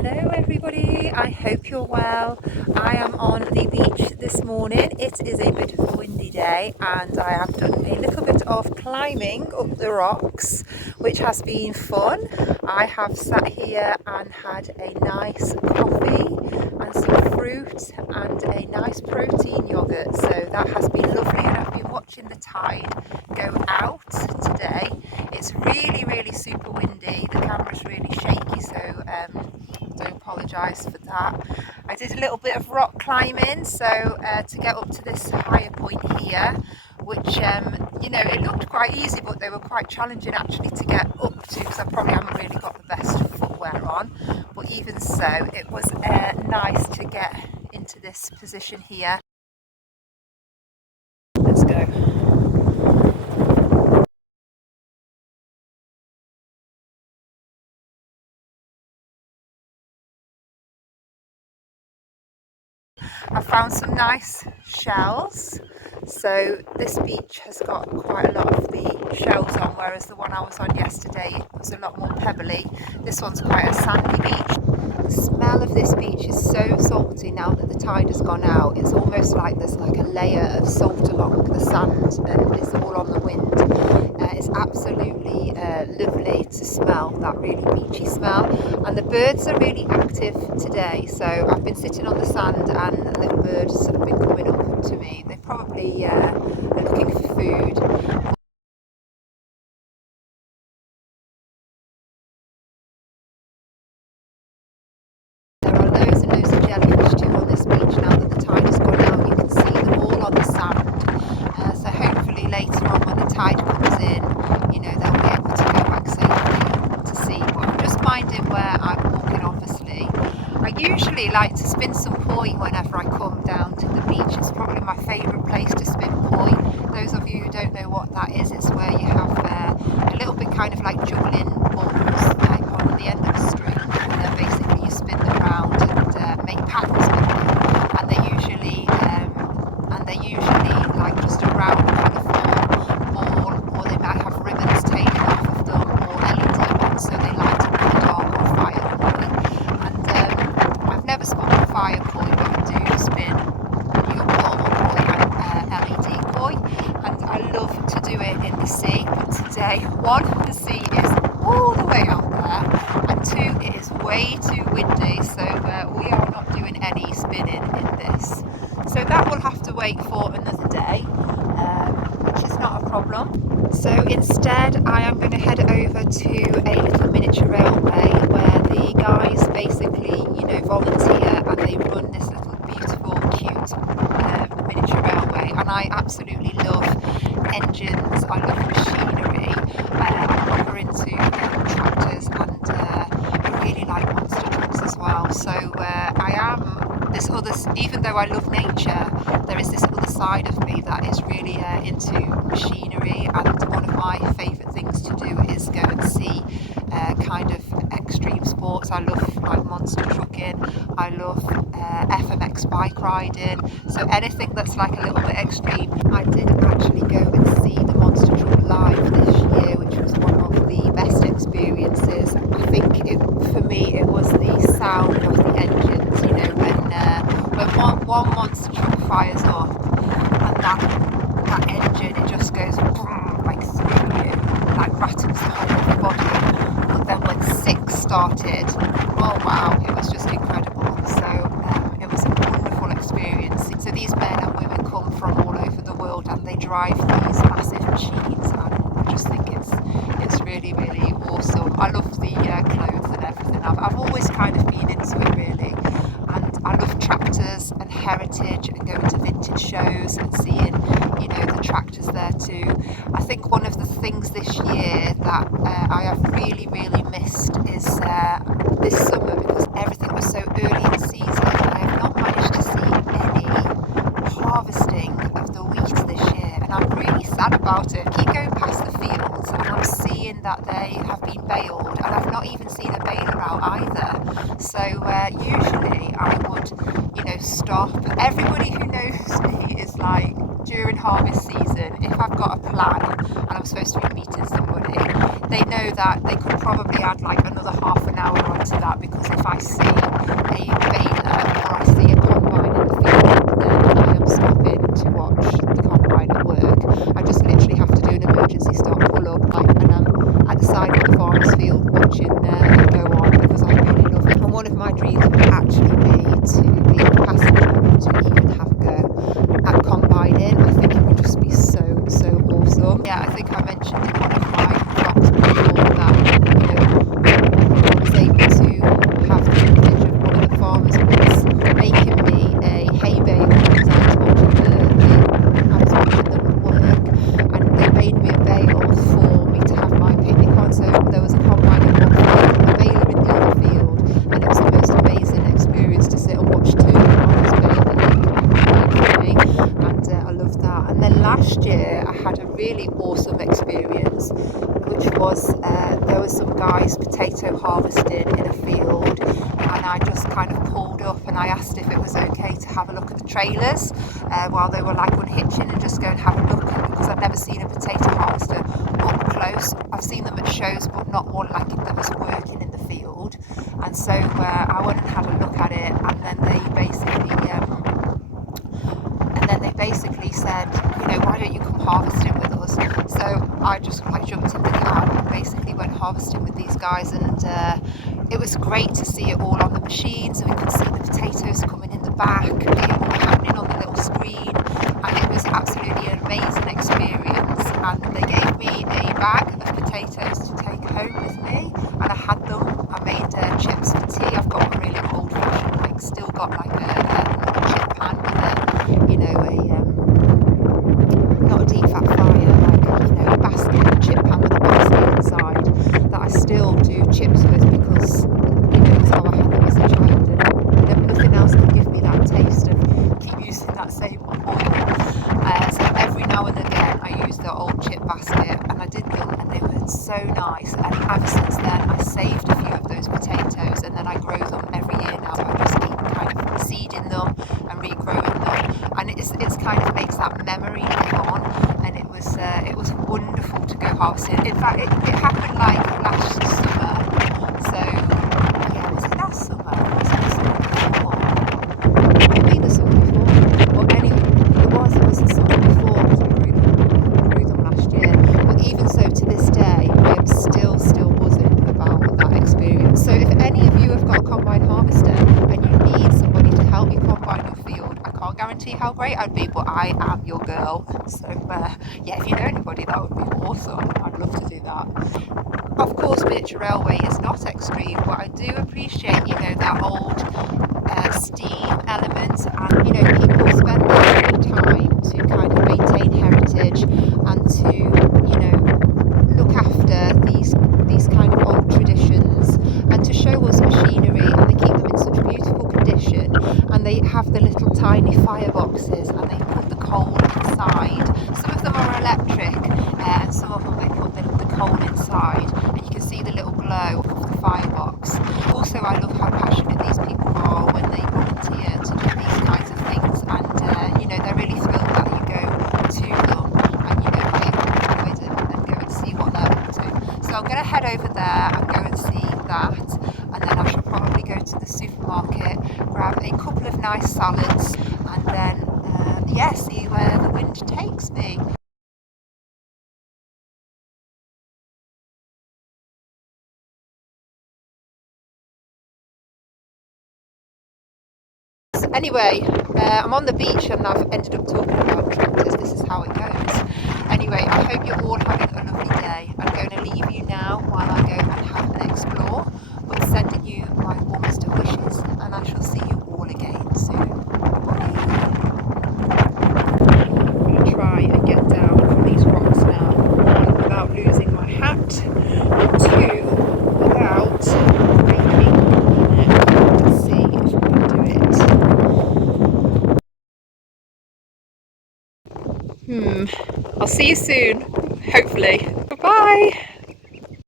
Hello everybody, I hope you're well. I am on the beach this morning. It is a bit of a windy day and I have done a little bit of climbing up the rocks, which has been fun. I have sat here and had a nice coffee and some fruit and a nice protein yogurt, so that has been lovely, and I've been watching the tide go out today. It's really super windy, the camera's really shaky, so I do apologise for that. I did a little bit of rock climbing, so to get up to this higher point here, which you know, it looked quite easy, but they were quite challenging actually to get up to, because I probably haven't really got the best footwear on. But even so, it was nice to get into this position here. Let's go. I found some nice shells. So this beach has got quite a lot of the shells on, whereas the one I was on yesterday was a lot more pebbly. This one's quite a sandy beach. The smell of this beach is so salty now that the tide has gone out. It's almost like there's like a layer of salt along the sand and it's all on the wind. It's absolutely lovely to smell that really beachy smell, and the birds are really active today. So I've been sitting on the sand and little birds have been coming up to me. They probably are looking for food. There are loads and loads of jellyfish too on this beach now that the tide has gone out. You can see them all on the sand. So hopefully later on when the tide comes in, you know, they'll be able to go back safely to sea. But I'm just minding where I'm walking, obviously. I usually like to spin some poi whenever I come down to the beach. It's probably my favourite place to spin poi. Those of you who don't know what that is, it's where you have a little bit kind of like juggling balls like on the end of a string, and then basically you spin them round and make patterns with them. And they're usually like just a round colourful ball, or they might have ribbons taken off of them, or LED ones, so they light up in the dark, or fire koi. And I've never spun a fire koi, but I do spin your normal koi and LED koi, and I love to do it in the sea. But today, one, the sea is all the way out there, and two, it is way too windy, so we are not doing any spinning in this. So that will have to wait for another day, which is not a problem. So instead I am going to head over to a little miniature railway where the guys basically, you know, volunteer and they run this little beautiful, cute miniature railway. And I absolutely love engines, I love machinery, I'm proper into tractors, and I really like monster trucks as well. So I am this other, even though I love nature, there is this other side of me that is really into machinery, and one of my favourite things to do is go and see kind of extreme sports. I love like monster trucking, I love FMX bike riding, so anything that's like a little bit extreme. I did actually go and see the monster truck live this year, which was one of the best experiences. I think for me it was the sound of the engines, you know, when one monster truck fires up and that engine, it just goes boom, like through you, like rattles the whole of your body. But then when 6 started, oh wow, it was just incredible. So it was a wonderful experience. So these men and women come from all over the world and they drive these massive machines, and I just think it's really awesome. I love the clothes and everything. I've always kind of been into it really, and I love tractors and heritage and going to vintage shows and seeing, you know, the tractors there too. I think one of the things this year that I have really missed is this summer, because everything was so early in the season. I have not managed to see any harvesting of the wheat this year, and I'm really sad about it. I keep going past the fields and I'm seeing that they have been baled, and I've not even seen a baler out either. So usually I would, you know, stop. Everybody who knows me is like, during harvest season, if I've got a plan and I'm supposed to be meeting somebody, they know that they could probably add like another half an hour onto that that, because if I see a baler or I see a combine in the field, then I am stopping to watch the combine at work. I just literally have to do an emergency stop, pull up, and I'm at the side of the farmer's field watching it go on, because I really love it. And one of my dreams would actually be a passenger, to even have a go at combining. I think it would just be so awesome. Yeah, I think I mentioned in one of my vlogs before that, I was able to have the privilege of one of the farmers was making me a hay bale, because I was watching them at work, and they made me a bale for me to have my picnic on. So there was a combine in one field, a baler in the other field, and it was the most amazing experience to sit and watch two farmers baling and I loved that. And then last year I had a really awesome experience, which was there were some guys potato harvesting in a field, and I just kind of pulled up and I asked if it was okay to have a look at the trailers while they were like unhitching, and just go and have a look, because I've never seen a potato harvester up close. I've seen them at shows, but not one like that was working in the field. And so I went and had a look at it, and then they basically said, why don't you come harvesting with us? So I just jumped in the cab and basically went harvesting with these guys, and it was great to see it all on the machines, and we could see the potatoes coming in the back, it all happening on the little screen, and it was absolutely an amazing experience. And they gave me a bag of potatoes to take home with me, and I had them. I made chips for tea. I've got a really old fashioned, still got a chip pan with not a deep fat fryer, a basket, a chip pan with a basket inside, that I still do chips with, because it's how I had them as a child, and nothing else can give me that taste of keep using that same oil. So every now and again I use the old chip basket, and I did them, and they were so nice. And ever since then I saved a few of those potatoes, and then I grow them every year now. I just keep kind of seeding them and regrowing them, and it's kind of makes that memory live on. And it was wonderful to go harvesting. In fact, it happened last summer. So yeah, was it last summer? Was it the summer before? It might be the summer before. But anyway, it was the summer before, because I grew them last year. But even so, to this day, I am still buzzing about that experience. So if any of you have got a combine harvester and you need somebody to help you combine your field, I can't guarantee how great I'd be, but I am your girl. So yeah, if you know anybody, that would be awesome. I'd love to do that. Of course, miniature railway is not extreme, but I do appreciate, that old steam element, and people spend their time to kind of maintain heritage and to look after these kind of old traditions, and to show us machinery, and they keep them in such beautiful condition, and they have the little tiny fireboxes, and they put the coal inside. Some of them are electric, and some of them they put the coal inside, and you can see the little glow of the firebox. Also, I love how passionate these people are when they volunteer to do these kinds of things, and they're really thrilled that you go to them and pay and go and see what they're up to. So I'm going to head over there and go and see that, and then I shall probably go to the supermarket, grab a couple of nice salads, and then see where the wind takes me. Anyway, I'm on the beach and I've ended up talking about tractors. This is how it goes. Anyway, I hope you're all having a lovely day. I'm going to leave you now while I go and have an explore, but sending you my warmest of wishes, and I shall see you all again soon. Bye. I'm going to try and get down from these rocks now, without losing my hat, two, without breaking my neck. Let's see if I can do it. I'll see you soon, hopefully. Bye.